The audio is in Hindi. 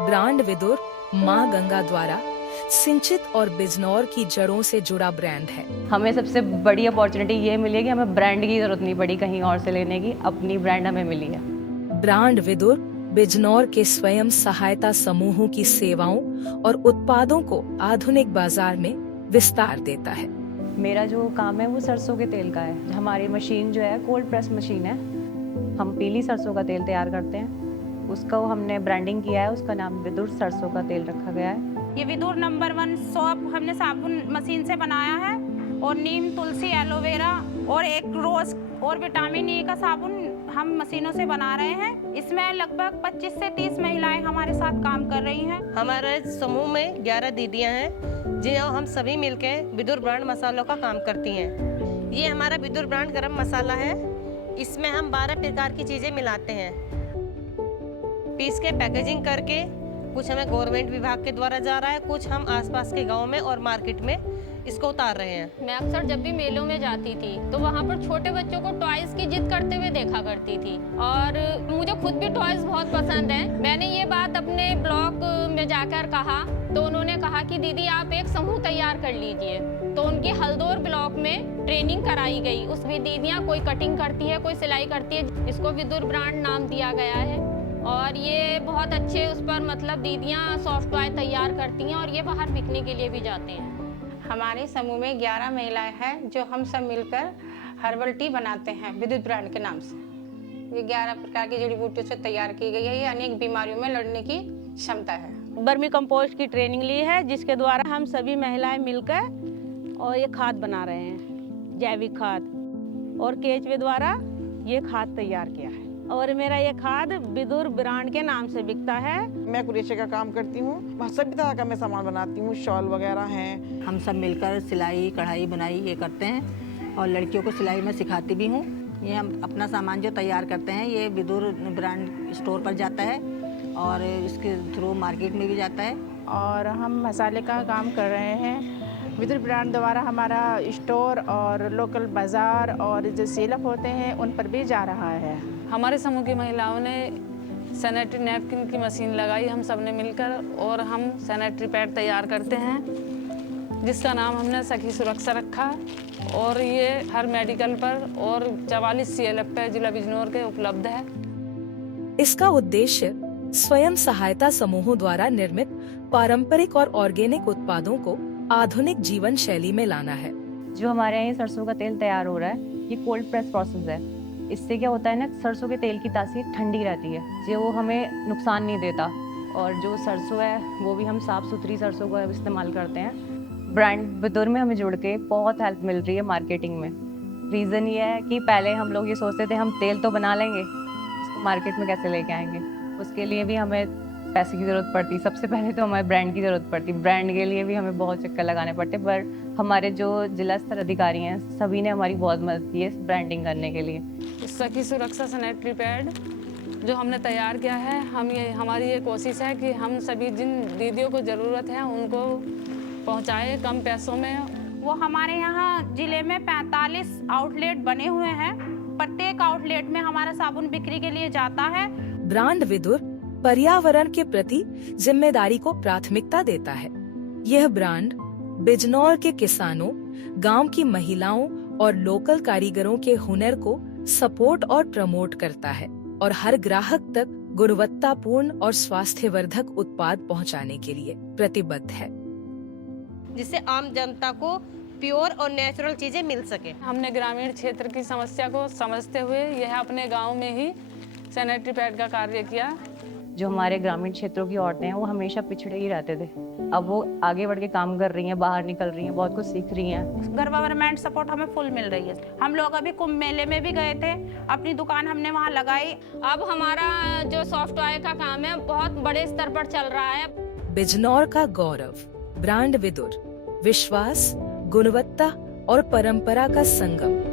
ब्रांड विदुर मां गंगा द्वारा सिंचित और बिजनौर की जड़ों से जुड़ा ब्रांड है। हमें सबसे बड़ी अपॉर्चुनिटी ये मिली है कि हमें ब्रांड की जरूरत नहीं पड़ी कहीं और से लेने की, अपनी ब्रांड हमें मिली है। ब्रांड विदुर बिजनौर के स्वयं सहायता समूहों की सेवाओं और उत्पादों को आधुनिक बाजार में विस्तार देता है। मेरा जो काम है वो सरसों के तेल का है। हमारी मशीन जो है कोल्ड प्रेस मशीन है। हम पीली सरसों का तेल तैयार करते हैं, उसका हमने ब्रांडिंग किया है, उसका नाम विदुर सरसों का तेल रखा गया है। ये विदुर नंबर 1 सोप हमने साबुन मशीन से बनाया है और नीम, तुलसी, एलोवेरा और एक रोज और विटामिन ई का साबुन हम मशीनों से बना रहे हैं। इसमें लगभग 25 से 30 महिलाएं हमारे साथ काम कर रही हैं। हमारे समूह में 11 दीदियां हैं जी, हम सभी मिलकर विदुर ब्रांड मसालों का काम करती हैं। ये हमारा विदुर ब्रांड गरम मसाला है। इसमें हम 12 प्रकार की चीज़ें मिलाते हैं, पीस के पैकेजिंग करके। कुछ हमें गवर्नमेंट विभाग के द्वारा जा रहा है, कुछ हम आसपास के गाँव में और मार्केट में इसको उतार रहे हैं। मैं अक्सर जब भी मेलों में जाती थी तो वहाँ पर छोटे बच्चों को टॉयज की जिद करते हुए देखा करती थी और मुझे खुद भी टॉयज बहुत पसंद हैं। मैंने ये बात अपने ब्लॉक में जाकर कहा तो उन्होंने कहा कि दीदी आप एक समूह तैयार कर लीजिए। तो उनकी हल्दौर ब्लॉक में ट्रेनिंग कराई गई। उसमें दीदियाँ कोई कटिंग करती है, कोई सिलाई करती है। इसको विदुर ब्रांड नाम दिया गया है और ये बहुत अच्छे उस पर मतलब दीदियाँ सॉफ्ट टॉय तैयार करती हैं और ये बाहर बिकने के लिए भी जाते हैं। हमारे समूह में 11 महिलाएं हैं जो हम सब मिलकर हर्बल टी बनाते हैं विद्युत ब्रांड के नाम से। ये 11 प्रकार की जड़ी बूटियों से तैयार की गई है। ये अनेक बीमारियों में लड़ने की क्षमता है। वर्मी कंपोस्ट की ट्रेनिंग ली है जिसके द्वारा हम सभी महिलाएं मिलकर और ये खाद बना रहे हैं, जैविक खाद, और केचवे द्वारा ये खाद तैयार किया है और मेरा ये खाद विदुर ब्रांड के नाम से बिकता है। मैं कुरेशे का काम करती हूँ, सभी तरह का मैं सामान बनाती हूँ, शॉल वगैरह हैं। हम सब मिलकर सिलाई, कढ़ाई, बुनाई ये करते हैं और लड़कियों को सिलाई में सिखाती भी हूँ। ये हम अपना सामान जो तैयार करते हैं ये विदुर ब्रांड स्टोर पर जाता है और इसके थ्रू मार्केट में भी जाता है। और हम मसाले का काम कर रहे हैं। विदुर ब्रांड द्वारा हमारा स्टोर और लोकल बाज़ार और जो सेलअप होते हैं उन पर भी जा रहा है। हमारे समूह की महिलाओं ने सैनिटरी नैपकिन की मशीन लगाई हम सब ने मिलकर और हम सैनिटरी पैड तैयार करते हैं जिसका नाम हमने सखी सुरक्षा रखा और ये हर मेडिकल पर और 44 CLF पे जिला बिजनौर के उपलब्ध है। इसका उद्देश्य स्वयं सहायता समूहों द्वारा निर्मित पारंपरिक और ऑर्गेनिक उत्पादों को आधुनिक जीवन शैली में लाना है। जो हमारे यहाँ सरसों का तेल तैयार हो रहा है ये कोल्ड प्रेस प्रोसेस है। इससे क्या होता है ना, सरसों के तेल की तासीर ठंडी रहती है, जो वो हमें नुकसान नहीं देता। और जो सरसों है वो भी हम साफ़ सुथरी सरसों का इस्तेमाल करते हैं। ब्रांड विदुर में हमें जुड़ के बहुत हेल्प मिल रही है मार्केटिंग में। रीज़न ये है कि पहले हम लोग ये सोचते थे हम तेल तो बना लेंगे, इसको मार्केट में कैसे लेके आएंगे, उसके लिए भी हमें पैसे की ज़रूरत पड़ती। सबसे पहले तो हमें ब्रांड की ज़रूरत पड़ती। ब्रांड के लिए भी हमें बहुत चक्कर लगाने पड़ते, पर हमारे जो जिला स्तर अधिकारी हैं सभी ने हमारी बहुत मदद की है इस ब्रांडिंग करने के लिए। सखी सुरक्षा सैनिटरी पैड जो हमने तैयार किया है, हमारी ये कोशिश है कि हम सभी जिन दीदियों को ज़रूरत है उनको पहुँचाए कम पैसों में। वो हमारे यहाँ जिले में 45 आउटलेट बने हुए हैं। प्रत्येक आउटलेट में हमारा साबुन बिक्री के लिए जाता है। ब्रांड विदुर पर्यावरण के प्रति जिम्मेदारी को प्राथमिकता देता है। यह ब्रांड बिजनौर के किसानों, गांव की महिलाओं और लोकल कारीगरों के हुनर को सपोर्ट और प्रमोट करता है और हर ग्राहक तक गुणवत्तापूर्ण और स्वास्थ्यवर्धक उत्पाद पहुंचाने के लिए प्रतिबद्ध है, जिससे आम जनता को प्योर और नेचुरल चीजें मिल सके। हमने ग्रामीण क्षेत्र की समस्या को समझते हुए यह अपने गाँव में ही सैनिटरी पैड का कार्य किया। जो हमारे ग्रामीण क्षेत्रों की औरतें हैं वो हमेशा पिछड़े ही रहते थे, अब वो आगे बढ़ के काम कर रही हैं, बाहर निकल रही हैं, बहुत कुछ सीख रही हैं। गवर्नमेंट सपोर्ट हमें फुल मिल रही है। हम लोग अभी कुंभ मेले में भी गए थे, अपनी दुकान हमने वहाँ लगाई। अब हमारा जो सॉफ्ट टॉय का काम है बहुत बड़े स्तर पर चल रहा है। बिजनौर का गौरव ब्रांड विदुर, विश्वास, गुणवत्ता और परंपरा का संगम।